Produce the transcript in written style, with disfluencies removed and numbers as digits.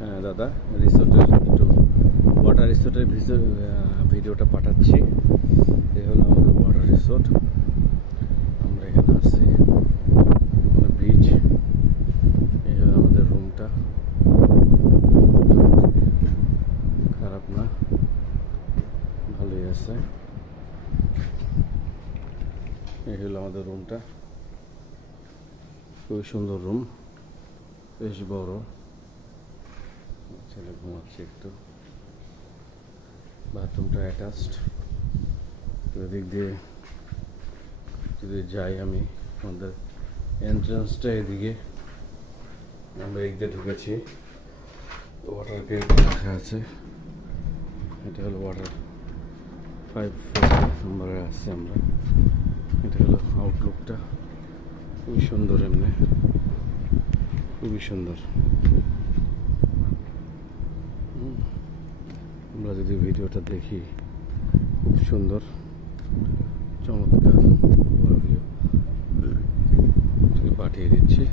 দাদা রিসোর্টের একটু ওয়াটার রিসোর্টের ভিডিওটা পাঠাচ্ছি। এই হলো আমাদের ওয়াটার রিসোর্ট। আমরা এখানে আসছি বিচ। এই হলো আমাদের রুমটা, খারাপ না, ভালোই আছে। এই হলো আমাদের রুমটা, খুবই সুন্দর রুম, বেশ বড়। ছেলে ঘুমাচ্ছে একটু। বাথরুমটা অ্যাটাচড। এদিক দিয়ে যদি যাই আমি, আমাদের এন্ট্রান্সটা এদিকে, আমরা এদিক দিয়ে ঢুকেছি। ওয়াটার গেট লেখা আছে। এটা হলো ওয়াটার 5 নম্বরে আসছি আমরা। এটা হলো আউটলুকটা, খুবই সুন্দর, এমনি খুবই সুন্দর। আমরা যদি ভিডিওটা দেখি, খুব সুন্দর, চমৎকার ভিউ পাঠিয়ে দিচ্ছি।